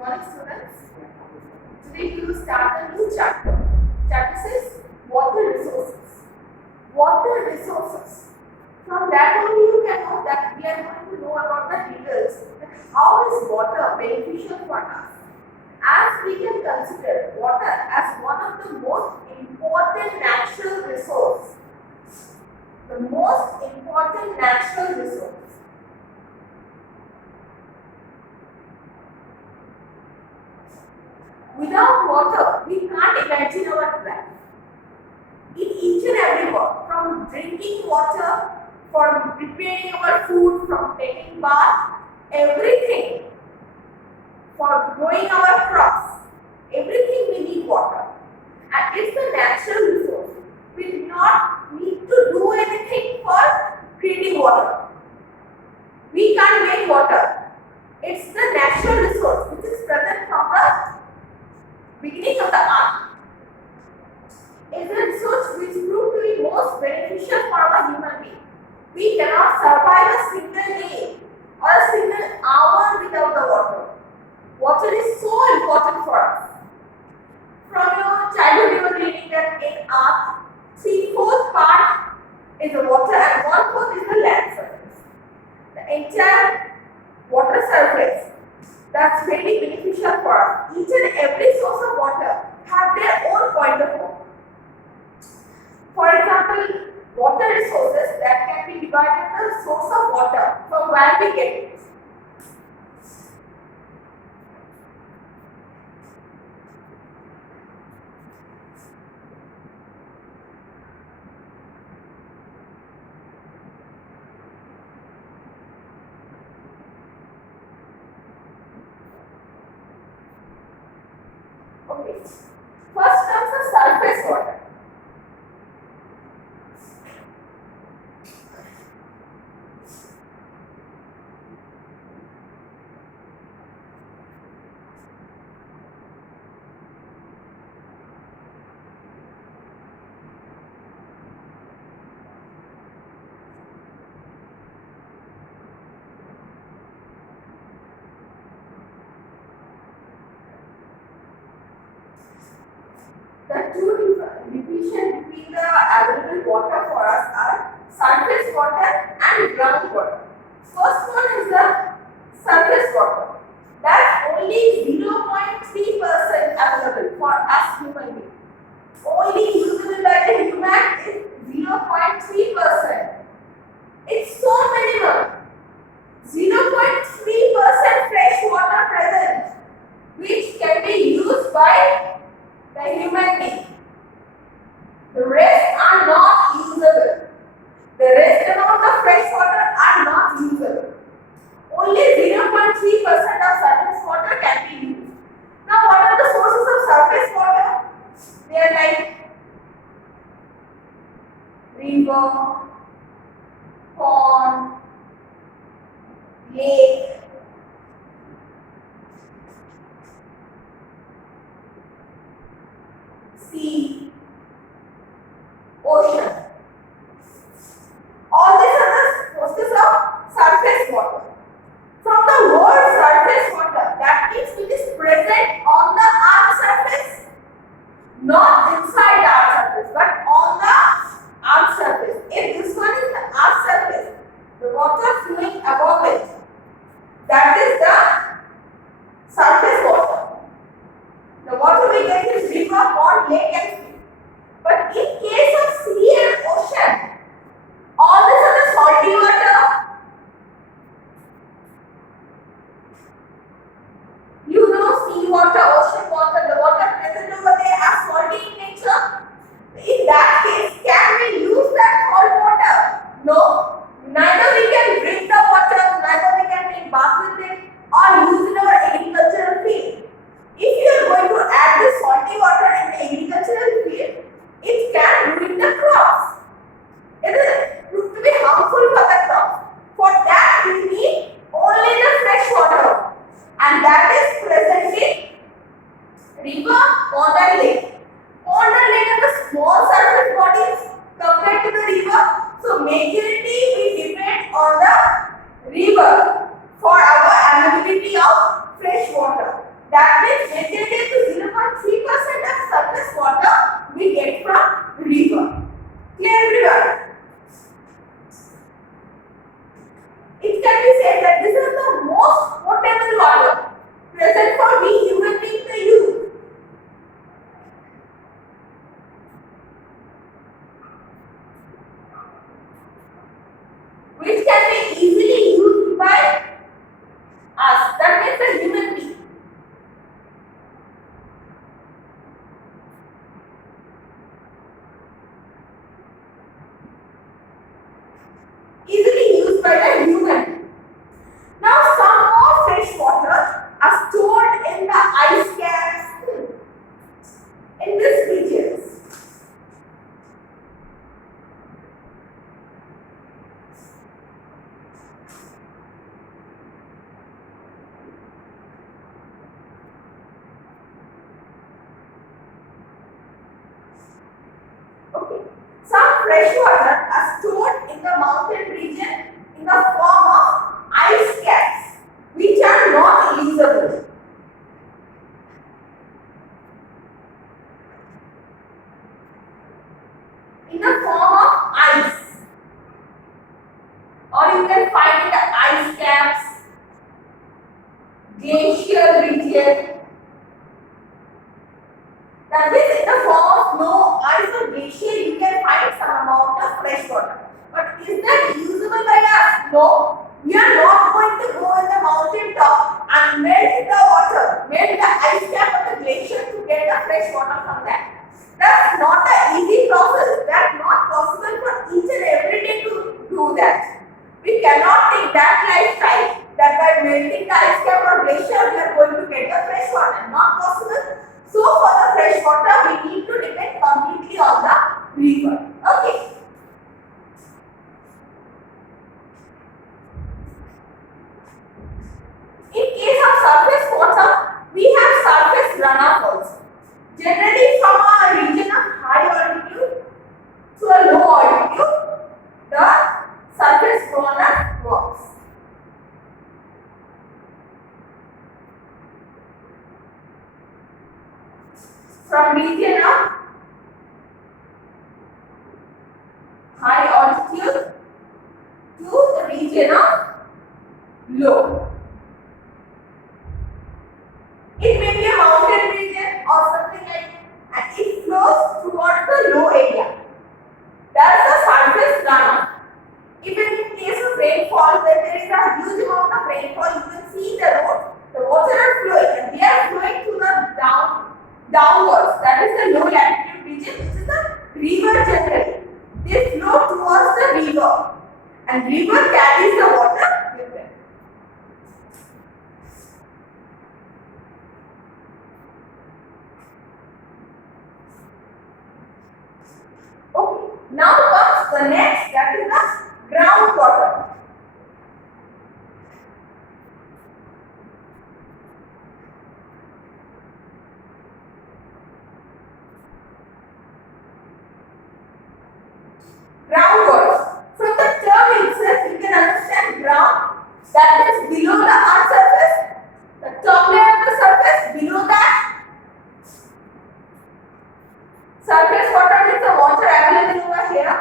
morning, students. Today we will start a new chapter. Chapter 6, Water Resources. Water resources. From that only you can know that we are going to know about the details. How is water beneficial for us? As we can consider water as one of the most important natural resources. The most important natural resource. Without water, we can't imagine our life. In each and every work, from drinking water, from preparing our food, from taking bath, everything, for growing our crops, everything we need water. And it's the natural resource. We do not need to do anything for creating water. We can't make water. It's the natural resource which is present from the beginning of the earth. It's a resource which proved to be most beneficial for our human being. We cannot survive a single day or a single hour without the water. Water is so important for us. From your childhood you were reading that in earth, 3/4 part is the water and 1/4 is the land surface. The entire water surface, that's very beneficial for us. Each and every source of water have their own point of view. For example, water resources that can be divided into the source of water from where we get it. Okay. First comes the surface water. The two divisions between the available water for us are surface water and groundwater. First one is the surface water. That's only 0.3% available for us human beings. Only usable by the human is 0.3%. It's so minimal. 0.3% fresh water present, which can be used by the human being. The rest are not usable. The rest amount of fresh water are not usable. Only 0.3% of surface water can be used. Now, what are the sources of surface water? They are like river, pond, lake, sea, ocean. All these are the sources of surface water. From the word surface water, that means it is present on the earth's surface, not inside the earth's surface, but on the earth's surface. If this one is the earth's surface, the water flowing above it, that is the surface water. The water we get is river, pond, lake and sea. But in case of sea and ocean, all these are the salty water. You know sea water, ocean water, the water present over there are salty in nature. In that case, can we use that salt water? No. Neither we can drink the water, neither we can take bath with it or use in our agricultural field. If you are going to add this salty water in the agricultural field, it can ruin the crops. It is proved to be harmful for the crops. For that, we need only the fresh water, and that is present in river, pond, and lake. Pond and lake are the small surface bodies compared to the river. So, majority we depend on the river for our availability of fresh water. That means negative to 0.3% of surface water we get from river. Clear everyone? It can be said that this is the most potable water present for we human beings to use. Which can be easily used by us. That means the human being. Easily used by the human. Now some more fresh water are stored in the ice caps in this regions. Okay. Some fresh water are stored in the mountain region in the form of ice caps, which are not usable. In the form of ice, or you can find in the ice caps, glacial region. That means in the form of snow, ice or glacier, you can find some amount of fresh water. But is that usable by us? No. We are not going to go in the mountain top and melt the water, melt the ice cap of the glacier to get the fresh water from that. That's not an easy process. That's not possible for each and every day to do that. We cannot take that lifestyle that by melting the ice cap or glacier we are going to get the fresh water. Not possible. So for the fresh water we need to depend completely on the river. Okay. In case of surface water, we have surface runoff also. Generally from a region of high altitude to a low altitude, the surface runoff works. From region of high altitude to the region of low. It may be a mountain region or something like that, and it flows towards the low area. That's the surface runoff. Even in case of rainfall, when there is a huge amount of rainfall, you can see the road, the water are flowing and they are flowing to the downwards. That is the low latitude region, which is the river generally. They flow towards the river and river carries the water with them. Okay, now comes the next, that is the groundwater. Groundwater. From the term itself, you can understand ground, that is below the earth surface, the top layer of the surface, below that surface water means the water available over here.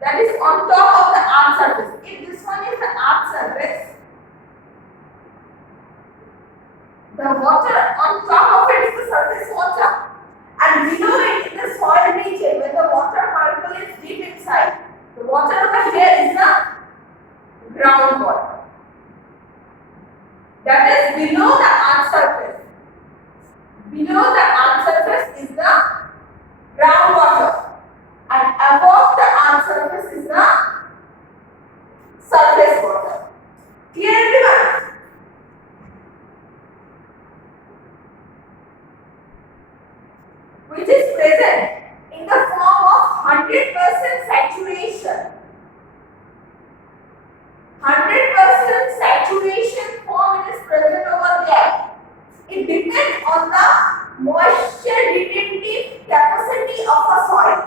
That is on top of the earth surface. If this one is the earth surface, the water on top of it is the surface water. And below it in the soil region where the water particle is deep inside, the water over here is the groundwater. That is below the earth surface. Below the earth surface is the groundwater, and above the earth surface is the surface water. Clear everyone? Which is present in the form of 100% saturation. 100% saturation form is present over there. It depends on the moisture retentive capacity of a soil.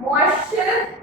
Moisture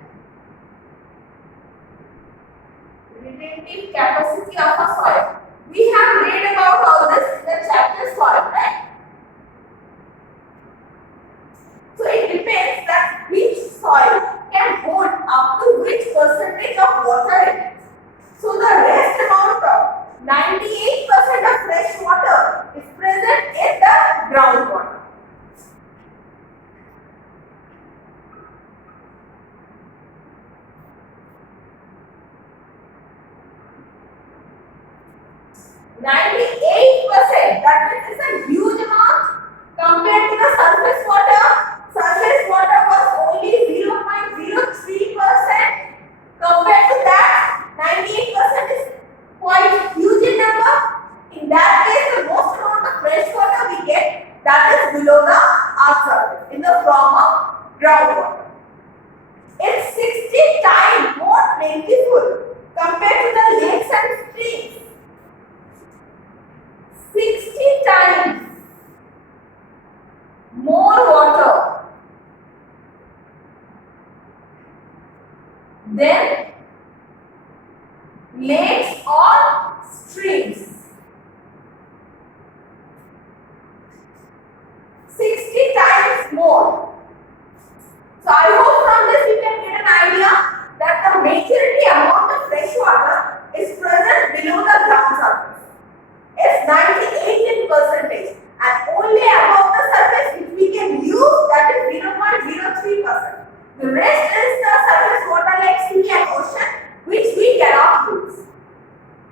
present below the earth's surface in the form of groundwater. It's 60 times more plentiful compared to the lakes and streams. 60 times more water than lakes or streams. 60 times more. So I hope from this you can get an idea that the majority amount of fresh water is present below the ground surface. It's 98% and only above the surface which we can use, that is 0.03%. The rest is the surface water like sea and ocean which we cannot use.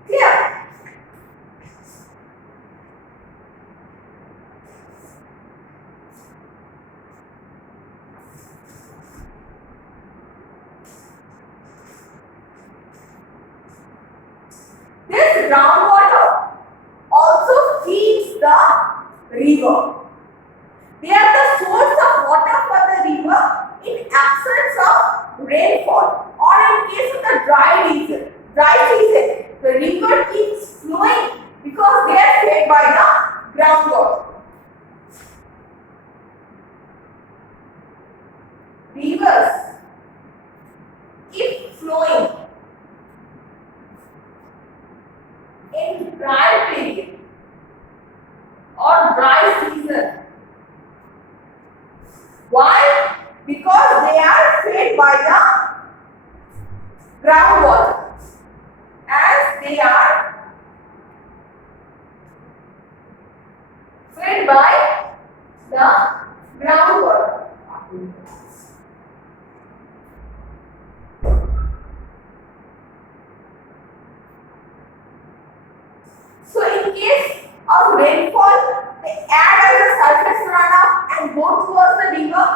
Clear? This groundwater also feeds the river. They are the source of water for the river in absence of rainfall or in case of the dry season. The river keeps flowing because they are fed by the groundwater. Rivers keep flowing in dry period or dry season. Why? Because they are fed by the groundwater. As they are fed by the groundwater. So in case of rainfall, they add as a surface runoff and go towards the river.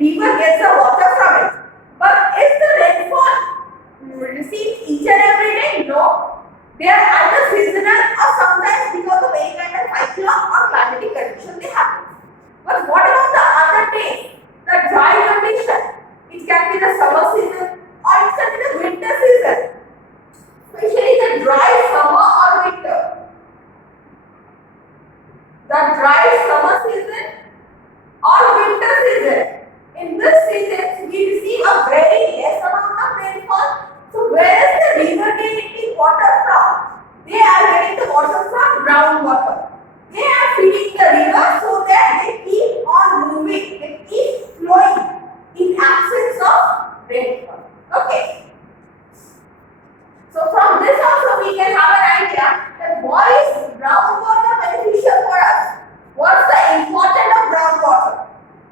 River gets the water from it. But is the rainfall received each and every day? No. They are either seasonal or sometimes because of any kind of cyclone or climatic condition they happen. But what about the other days? The dry condition. It can be the summer season or it can be the winter season. Especially the dry summer or winter. The dry summer season or winter season. In this season, we receive a very less amount of rainfall. So where is the river getting water from? They are getting the water from groundwater. They are feeding the river so that they keep on moving. They keep flowing in absence of rainfall. Okay. So from this also we can have an idea that why is groundwater beneficial for us? What's the importance of groundwater?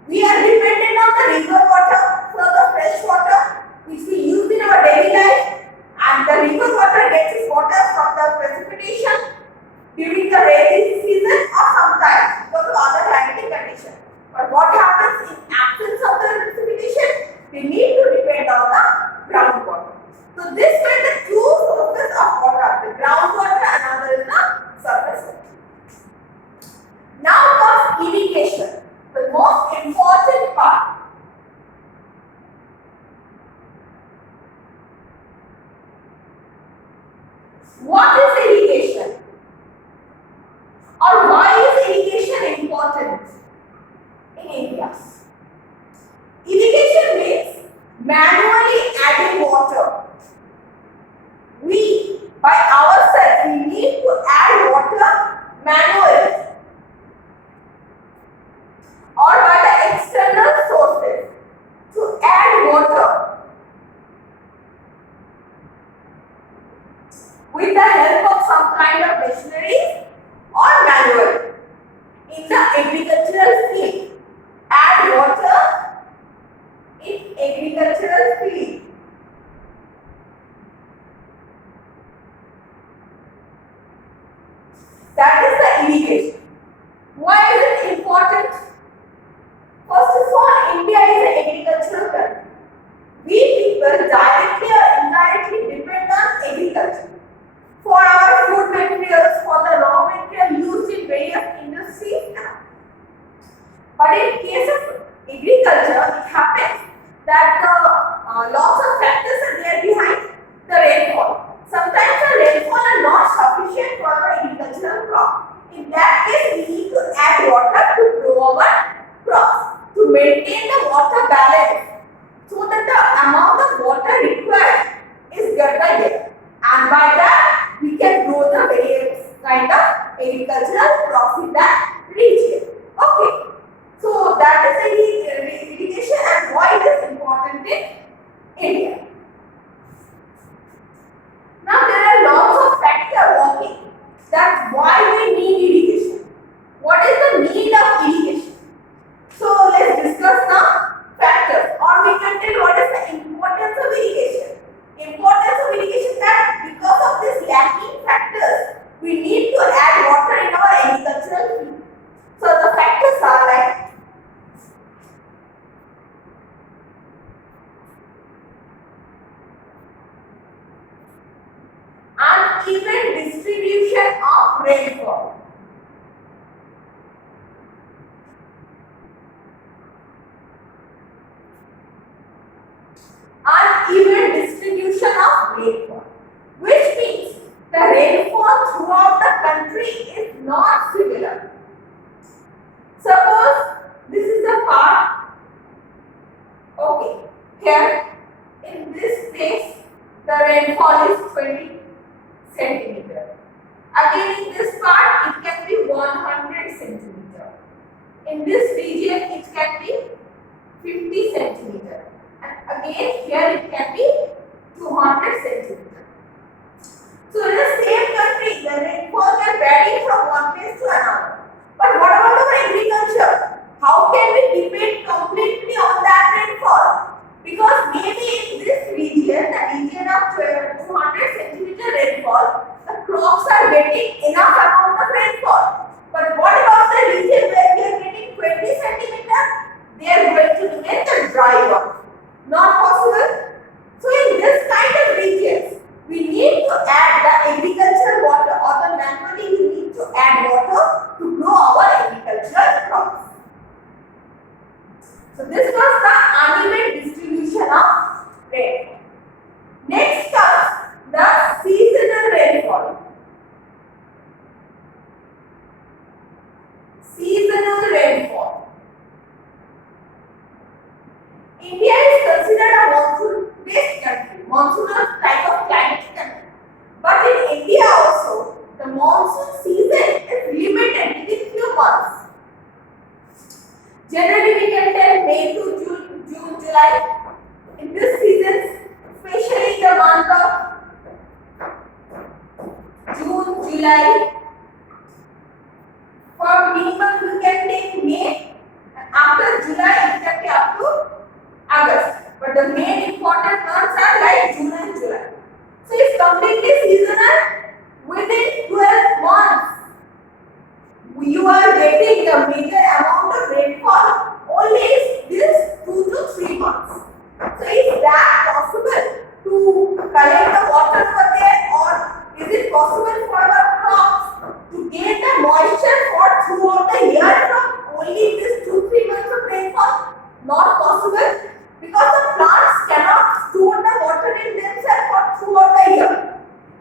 We are dependent on the river water for the fresh water which we use in our daily life, and the river water gets its water from the precipitation during the rainy season or sometimes because of other climatic conditions. But what happens in absence of the precipitation? We need to depend on the groundwater. So this were the two sources of water, the groundwater and another is the surface water. Now comes irrigation, the most important part. What is irrigation? Or why is irrigation important in India? Irrigation means manually adding water. We, by ourselves, we need to add water manually or by the external sources to add water with the help of some kind of machinery or manually in the agricultural field. Add water in agricultural field. That is the irrigation. Why is it important? First of all, India is an agricultural country. We people directly or indirectly depend on agriculture for our food materials, for the raw material used in various industries. But in case of agriculture, it happens that lots of factors are there behind the rainfall. Sometimes the rainfall are not sufficient for the agricultural crop. In that case, we need to add water to grow our crops to maintain the water balance so that the amount of water required is get by there, and by that we can grow the various kind of agricultural crops in that region. Okay. So that is the irrigation and why it is important in India. Now there are lots of factors working that why we need irrigation. What is the need of irrigation? So let's discuss now factors, or we can tell what is the importance of irrigation. Importance of irrigation that because of these lacking factors, we need to add water in our agricultural field. So the factors are like uneven distribution of rainfall. Uneven distribution of rainfall, which means the rainfall throughout the country is not similar. Suppose this is the part, okay, here in this place the rainfall is 20 centimeter. Again in this part it can be 100 centimeter. In this region it can be 50 centimeter. And again here it can be 200 centimeter. So in the same country the rainfall can vary from one place to another. But what about our agriculture? How can we depend completely on that rainfall? Because maybe in this region, the region of 200 centimeter rainfall, the crops are getting enough amount of rainfall. But what about the region where we are getting 20 centimeter? They are going to remain the dry one. Not possible. So in this kind of regions, we need to add the agricultural water, or the manually we need to add water to grow our agricultural crops. So this was the uneven distribution of rainfall. Next comes the seasonal rainfall. Seasonal rainfall. India is considered a monsoon-based country, monsoonal type of climate country. But in India also, the monsoon season is limited within few months. Generally, we can tell May to June, July. In this season, especially the month of June, July. For minimum, we can take May, and after July, it can be up to August. But the main important months are like June and July. So it's completely seasonal. Within 12 months, you are getting the major amount of rainfall only this 2 to 3 months. So is that possible to collect the water over there, or is it possible for our crops to get the moisture for throughout the year from only this 2-3 months of rainfall? Not possible, because the plants cannot store the water in themselves for throughout the year.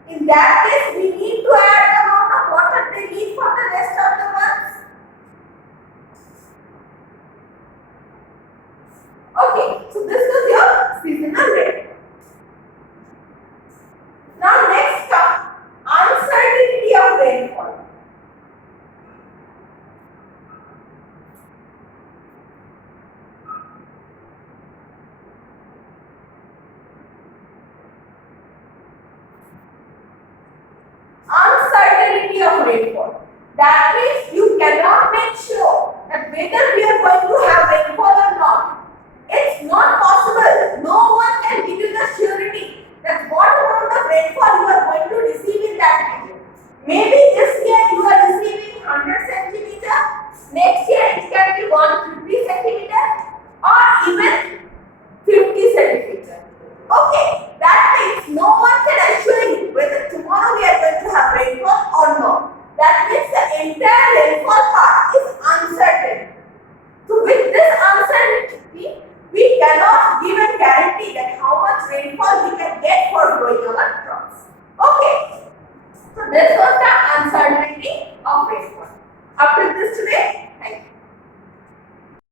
In that case, we need to add the amount of water they need for the rest of the months. Okay, so this was your seasonal rainfall. Now next comes uncertainty of rainfall. Uncertainty of rainfall. That means you cannot make sure that whether we are going to have rainfall or not. It's not possible. No one can give you the surety that what amount of rainfall you are going to receive in that region. Maybe this year you are receiving 100 centimeter, next year it can be 150 centimeter, or even 50 centimeter. Okay, that means no one can assure you whether tomorrow we are going to have rainfall or not. That means the entire rainfall part is uncertain. So given guarantee that how much rainfall we can get for growing our crops. Okay. So this was the uncertainty of rainfall. Up to this today,